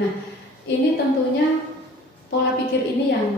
Nah, ini tentunya pola pikir ini yang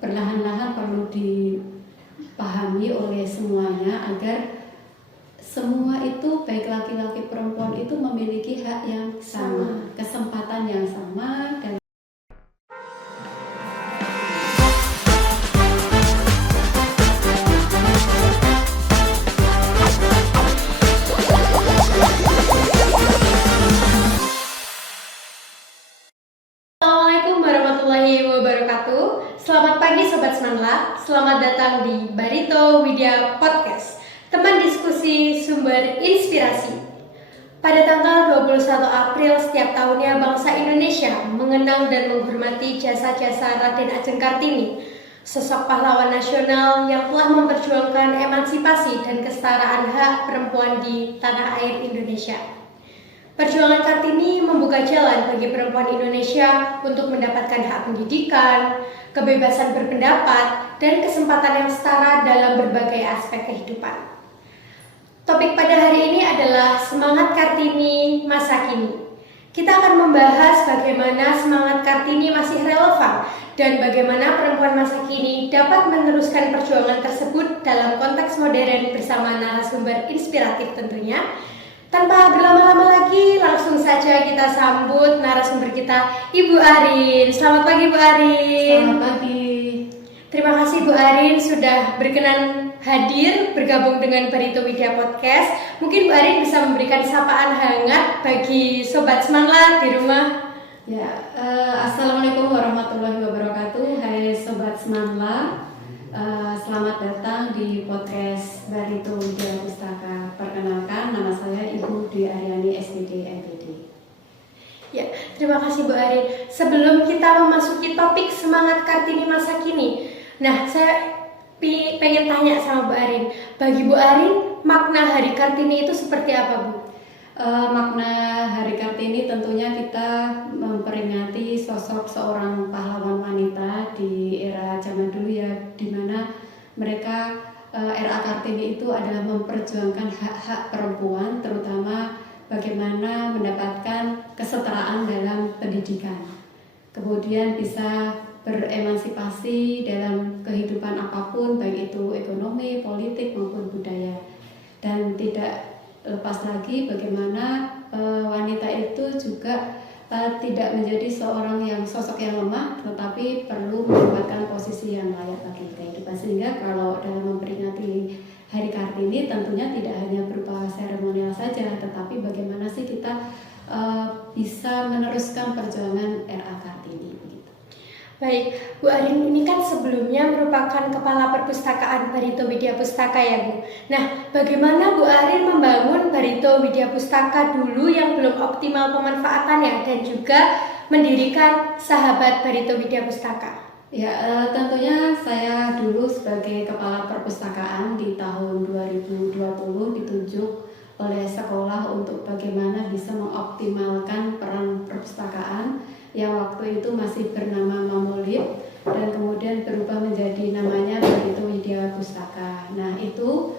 perlahan-lahan perlu dipahami oleh semuanya agar semua itu baik laki-laki perempuan itu memiliki hak yang sama, kesempatan yang sama dan Assalamualaikum warahmatullahi wabarakatuh. Selamat pagi Sobat Semangat. Selamat datang di Barito Widya Podcast, teman diskusi sumber inspirasi. Pada tanggal 21 April setiap tahunnya bangsa Indonesia mengenang dan menghormati jasa-jasa Raden Adjeng Kartini, sosok pahlawan nasional yang telah memperjuangkan emansipasi dan kesetaraan hak perempuan di tanah air Indonesia. Perjuangan Kartini membuka jalan bagi perempuan Indonesia untuk mendapatkan hak pendidikan, kebebasan berpendapat, dan kesempatan yang setara dalam berbagai aspek kehidupan. Topik pada hari ini adalah semangat Kartini masa kini. Kita akan membahas bagaimana semangat Kartini masih relevan dan bagaimana perempuan masa kini dapat meneruskan perjuangan tersebut dalam konteks modern bersama narasumber inspiratif tentunya. Tanpa berlama-lama lagi, langsung saja kita sambut narasumber kita, Ibu Arin. Selamat pagi, Bu Arin. selamat pagi. Terima kasih Bu Arin sudah berkenan hadir bergabung dengan Barito Widya Podcast. Mungkin Bu Arin bisa memberikan sapaan hangat bagi Sobat Semangat di rumah. Ya, Assalamualaikum warahmatullahi wabarakatuh. Hai Sobat Semangat, selamat datang di podcast Barito Widya Pustaka. Perkenalkan, nama saya Ibu Dwi Aryani SPD MPD. Ya, terima kasih Bu Arin. Sebelum kita memasuki topik semangat Kartini masa kini, saya pengen tanya sama Bu Arin. Bagi Bu Arin, makna Hari Kartini itu seperti apa, Bu? Makna Hari Kartini tentunya kita memperingati sosok seorang pahlawan wanita di era zaman dulu ya, di mana mereka RA Kartini itu adalah memperjuangkan hak-hak perempuan, terutama bagaimana mendapatkan kesetaraan dalam pendidikan, kemudian bisa beremansipasi dalam kehidupan apapun, baik itu ekonomi, politik maupun budaya. Dan tidak lepas lagi bagaimana wanita itu juga tidak menjadi seorang yang sosok yang lemah, tetapi perlu mendapatkan posisi yang layak bagi kehidupan. Sehingga kalau dalam memperingati Hari Kartini tentunya tidak hanya berupa seremonial saja, tetapi bagaimana sih kita bisa meneruskan perjuangan RA Kartini. Baik, Bu Arin ini kan sebelumnya merupakan Kepala Perpustakaan Barito Widya Pustaka ya Bu. Nah, bagaimana Bu Arin membangun Barito Widya Pustaka dulu yang belum optimal pemanfaatannya dan juga mendirikan Sahabat Barito Widya Pustaka? Ya, tentunya saya dulu sebagai Kepala Perpustakaan di tahun 2020 ditunjuk oleh sekolah untuk bagaimana bisa mengoptimalkan peran perpustakaan yang waktu itu masih bernama Mamolib dan kemudian berubah menjadi namanya Barito Widya Pustaka. Nah, itu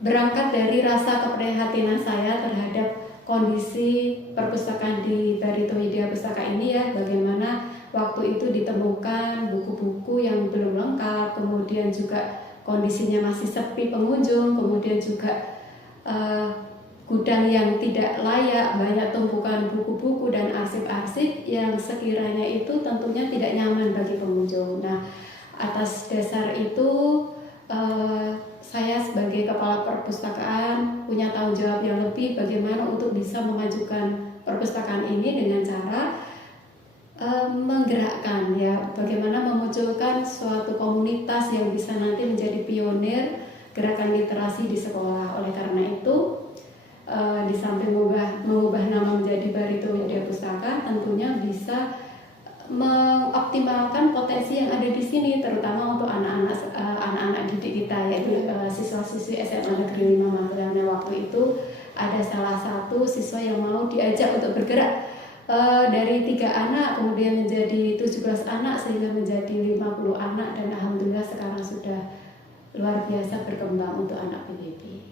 berangkat dari rasa keprihatinan saya terhadap kondisi perpustakaan di Barito Widya Pustaka ini ya, bagaimana waktu itu ditemukan buku-buku yang belum lengkap, kemudian juga kondisinya masih sepi pengunjung, kemudian juga gudang yang tidak layak, banyak tumpukan buku-buku dan arsip-arsip yang sekiranya itu tentunya tidak nyaman bagi pengunjung. Nah, atas dasar itu saya sebagai Kepala Perpustakaan punya tanggung jawab yang lebih bagaimana untuk bisa memajukan perpustakaan ini dengan cara menggerakkan ya, bagaimana memunculkan suatu komunitas yang bisa nanti menjadi pionir gerakan literasi di sekolah. Oleh karena itu di samping mengubah nama menjadi Barito Widya Pustaka tentunya bisa mengoptimalkan potensi yang ada di sini, terutama untuk anak-anak didik kita, yaitu siswa-siswi SMA Negeri 5 Magelang. Waktu itu ada salah satu siswa yang mau diajak untuk bergerak dari 3 anak kemudian menjadi 17 anak sehingga menjadi 50 anak, dan alhamdulillah sekarang sudah luar biasa berkembang untuk anak PBB.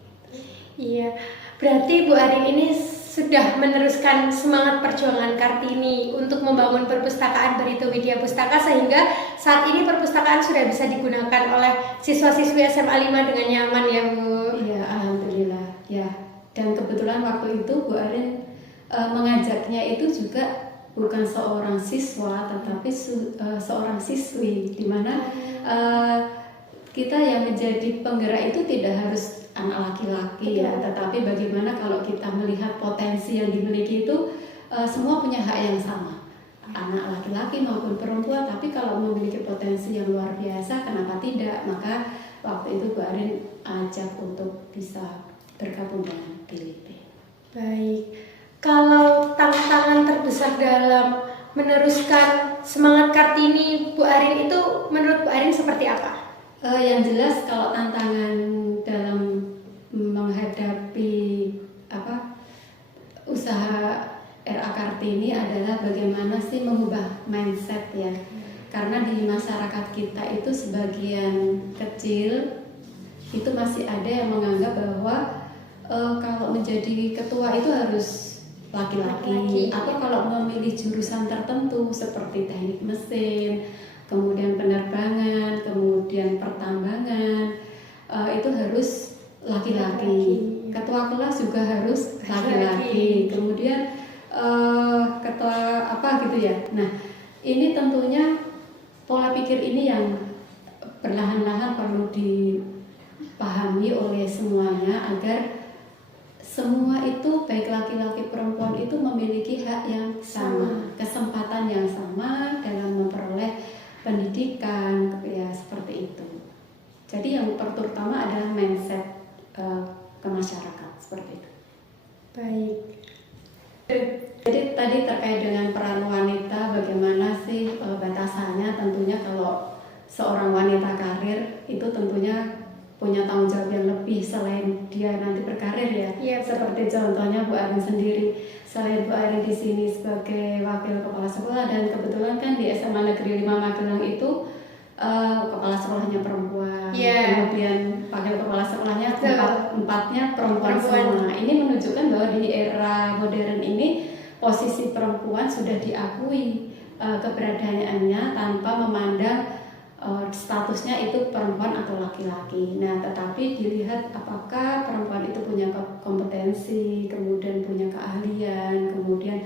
Iya, berarti Bu Arin ini sudah meneruskan semangat perjuangan Kartini untuk membangun perpustakaan Barito Widya Pustaka, sehingga saat ini perpustakaan sudah bisa digunakan oleh siswa-siswi SMA 5 dengan nyaman ya Bu. Iya, alhamdulillah ya. Dan kebetulan waktu itu Bu Arin mengajaknya itu juga bukan seorang siswa tetapi seorang siswi, di mana kita yang menjadi penggerak itu tidak harus anak laki-laki ya, tetapi bagaimana kalau kita melihat potensi yang dimiliki itu semua punya hak yang sama, anak laki-laki maupun perempuan, tapi kalau memiliki potensi yang luar biasa kenapa tidak? Maka waktu itu Bu Arin ajak untuk bisa bergabung dengan PLIP. Baik, kalau tantangan terbesar dalam meneruskan semangat Kartini Bu Arin itu menurut Bu Arin seperti apa? Yang jelas kalau tantangan dalam menghadapi usaha RA Kartini adalah bagaimana sih mengubah mindset ya. Karena di masyarakat kita itu sebagian kecil itu masih ada yang menganggap bahwa kalau menjadi ketua itu harus laki-laki, atau kalau memilih jurusan tertentu seperti teknik mesin, kemudian penerbangan, kemudian pertambangan, itu harus laki-laki. Ketua kelas juga harus laki-laki. Kemudian ketua apa gitu ya. Nah, ini tentunya pola pikir ini yang perlahan-lahan perlu dipahami oleh semuanya agar semua itu baik laki-laki perempuan itu memiliki hak yang sama, kesempatan yang sama dalam memperoleh pendidikan ya, seperti itu. Jadi yang terutama adalah mindset ke masyarakat seperti itu. Baik. Jadi tadi terkait dengan peran wanita, bagaimana sih batasannya? Tentunya kalau seorang wanita karir itu tentunya punya tanggung jawab yang lebih selain dia nanti berkarir ya. Seperti contohnya Bu Arin sendiri, selain Bu Arin di sini sebagai wakil kepala sekolah, dan kebetulan kan di SMA Negeri 5 Magelang itu kepala sekolahnya perempuan, kemudian wakil kepala sekolahnya empatnya perempuan semua. Ini menunjukkan bahwa di era modern ini posisi perempuan sudah diakui keberadaannya tanpa memandang statusnya itu perempuan atau laki-laki. Nah, tetapi dilihat apakah perempuan itu punya kompetensi, kemudian punya keahlian, kemudian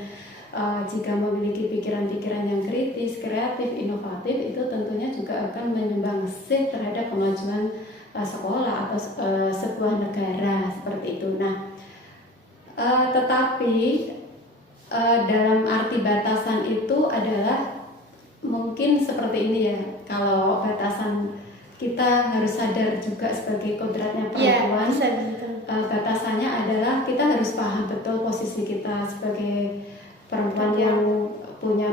jika memiliki pikiran-pikiran yang kritis, kreatif, inovatif, itu tentunya juga akan menyumbangsi terhadap kemajuan sekolah atau sebuah negara seperti itu. Nah, tetapi dalam arti batasan itu adalah mungkin seperti ini ya. Kalau batasan kita harus sadar juga sebagai kodratnya perempuan, batasannya adalah kita harus paham betul posisi kita sebagai perempuan yang punya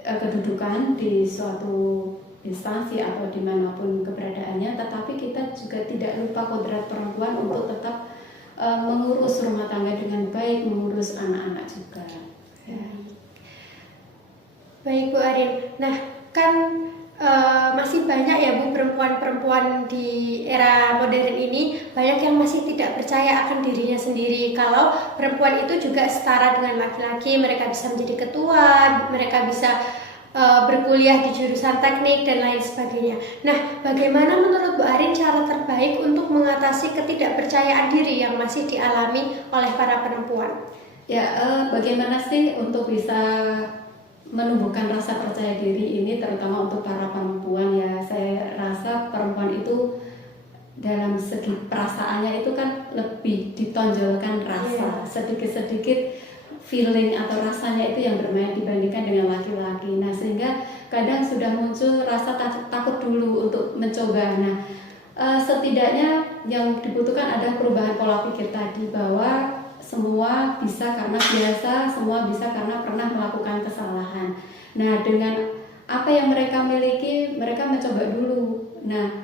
kedudukan di suatu instansi atau dimanapun keberadaannya, tetapi kita juga tidak lupa kodrat perempuan untuk tetap mengurus rumah tangga dengan baik, mengurus anak-anak juga. Ya. Baik Bu Arin, nah kan masih banyak ya Bu perempuan-perempuan di era modern ini, banyak yang masih tidak percaya akan dirinya sendiri kalau perempuan itu juga setara dengan laki-laki, mereka bisa menjadi ketua, mereka bisa berkuliah di jurusan teknik dan lain sebagainya. Nah, bagaimana menurut Bu Arin cara terbaik untuk mengatasi ketidakpercayaan diri yang masih dialami oleh para perempuan? Ya, bagaimana sih untuk bisa menumbuhkan rasa percaya diri ini terutama untuk para perempuan ya. Saya rasa perempuan itu dalam segi perasaannya itu kan lebih ditonjolkan rasa, sedikit-sedikit feeling atau rasanya itu yang bermain dibandingkan dengan laki-laki. Nah, sehingga kadang sudah muncul rasa takut dulu untuk mencoba. Nah, setidaknya yang dibutuhkan adalah perubahan pola pikir tadi, bahwa semua bisa karena biasa, semua bisa karena pernah melakukan kesalahan. Nah, dengan apa yang mereka miliki, mereka mencoba dulu. Nah,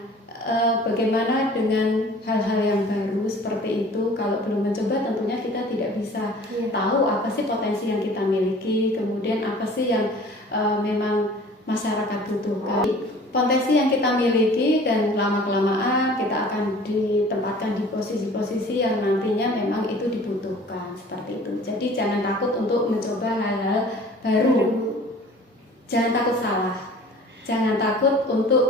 bagaimana dengan hal-hal yang baru seperti itu? Kalau belum mencoba, tentunya kita tidak bisa tahu apa sih potensi yang kita miliki, kemudian apa sih yang memang masyarakat butuhkan. Potensi yang kita miliki dan lama-kelamaan kita akan ditempatkan di posisi-posisi yang nantinya memang itu dibutuhkan, seperti itu. Jadi jangan takut untuk mencoba hal-hal baru, jangan takut salah, jangan takut untuk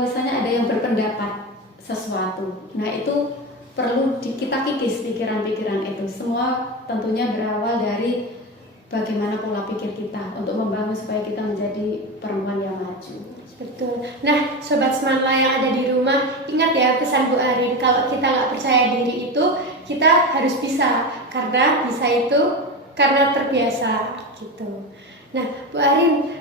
misalnya ada yang berpendapat sesuatu. Nah itu perlu kita kikis pikiran-pikiran itu. Semua tentunya berawal dari bagaimana pola pikir kita untuk membangun supaya kita menjadi perempuan yang maju. Betul. Nah, Sobat Semanla yang ada di rumah, ingat ya pesan Bu Arin, kalau kita nggak percaya diri itu, kita harus bisa. Karena bisa itu karena terbiasa gitu. Nah, Bu Arin,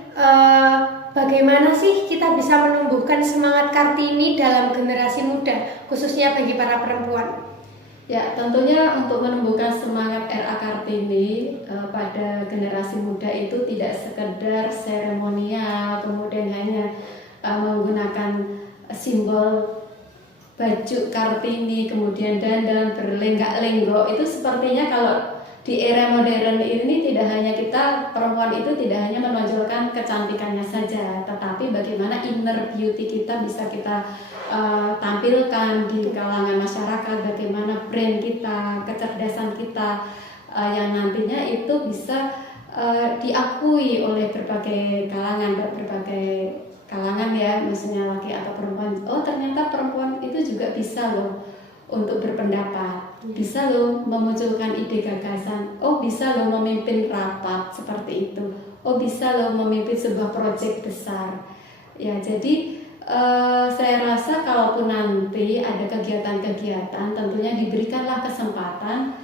bagaimana sih kita bisa menumbuhkan semangat Kartini dalam generasi muda, khususnya bagi para perempuan? Ya, tentunya untuk menumbuhkan semangat RA Kartini pada generasi muda itu tidak sekedar seremonial, kemudian hanya menggunakan simbol baju Kartini, kemudian dandan berlenggak-lenggok. Itu sepertinya kalau di era modern ini tidak hanya kita perempuan itu tidak hanya menonjolkan kecantikannya saja, tetapi bagaimana inner beauty kita bisa kita tampilkan di kalangan masyarakat, bagaimana brand kita, kecerdasan kita yang nantinya itu bisa diakui oleh berbagai kalangan ya, maksudnya laki atau perempuan. Oh ternyata perempuan itu juga bisa loh untuk berpendapat, bisa loh memunculkan ide gagasan, oh bisa loh memimpin rapat seperti itu, oh bisa loh memimpin sebuah proyek besar. Ya jadi saya rasa kalaupun nanti ada kegiatan-kegiatan, tentunya diberikanlah kesempatan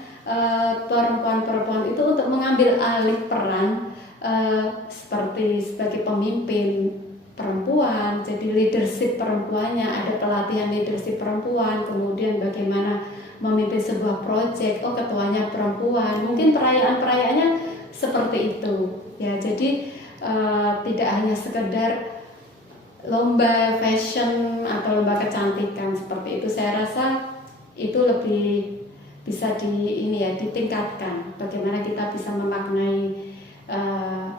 perempuan-perempuan itu untuk mengambil alih peran seperti sebagai pemimpin perempuan, jadi leadership perempuannya, ada pelatihan leadership perempuan, kemudian bagaimana memimpin sebuah proyek, oh ketuanya perempuan, mungkin perayaan-perayaannya seperti itu ya. Jadi tidak hanya sekedar lomba fashion atau lomba kecantikan seperti itu. Saya rasa itu lebih bisa ditingkatkan bagaimana kita bisa memaknai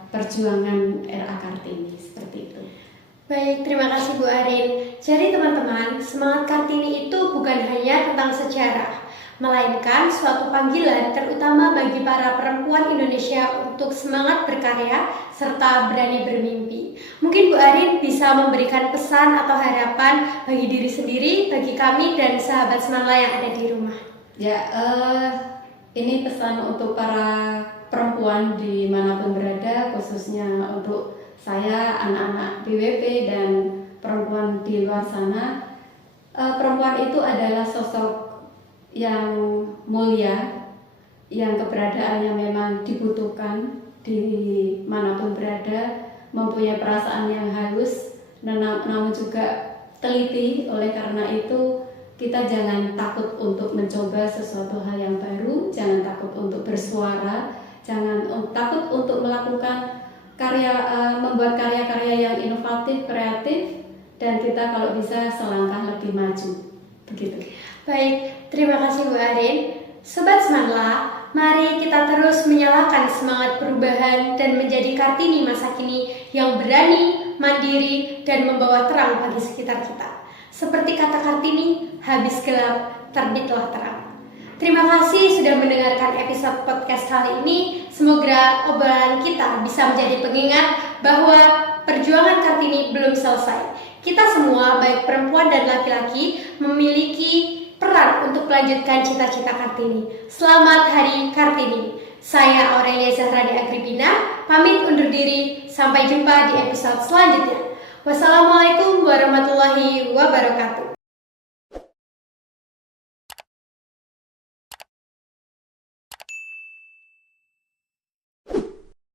perjuangan RA Kartini seperti itu. Baik, terima kasih Bu Arin. Jadi teman-teman, semangat Kartini itu bukan hanya tentang sejarah, melainkan suatu panggilan terutama bagi para perempuan Indonesia untuk semangat berkarya serta berani bermimpi. Mungkin Bu Arin bisa memberikan pesan atau harapan bagi diri sendiri, bagi kami dan sahabat Semanla yang ada di rumah. Ya, ini pesan untuk para perempuan dimanapun berada, khususnya untuk saya, anak-anak BWP dan perempuan di luar sana. Perempuan itu adalah sosok yang mulia, yang keberadaannya memang dibutuhkan dimanapun berada, mempunyai perasaan yang halus, namun juga teliti. Oleh karena itu kita jangan takut untuk mencoba sesuatu hal yang baru, jangan takut untuk bersuara, jangan takut untuk melakukan membuat karya-karya yang inovatif, kreatif, dan kita kalau bisa selangkah lebih maju. Begitu. Baik, terima kasih Bu Arin. Sobat Semanla, mari kita terus menyalakan semangat perubahan dan menjadi Kartini masa kini yang berani, mandiri, dan membawa terang bagi sekitar kita. Seperti kata Kartini, habis gelap, terbitlah terang. Terima kasih sudah mendengarkan episode podcast kali ini. Semoga obrolan kita bisa menjadi pengingat bahwa perjuangan Kartini belum selesai. Kita semua, baik perempuan dan laki-laki, memiliki peran untuk melanjutkan cita-cita Kartini. Selamat Hari Kartini. Saya Aurelia Zahrani Agribina, pamit undur diri. Sampai jumpa di episode selanjutnya. Wassalamualaikum warahmatullahi wabarakatuh.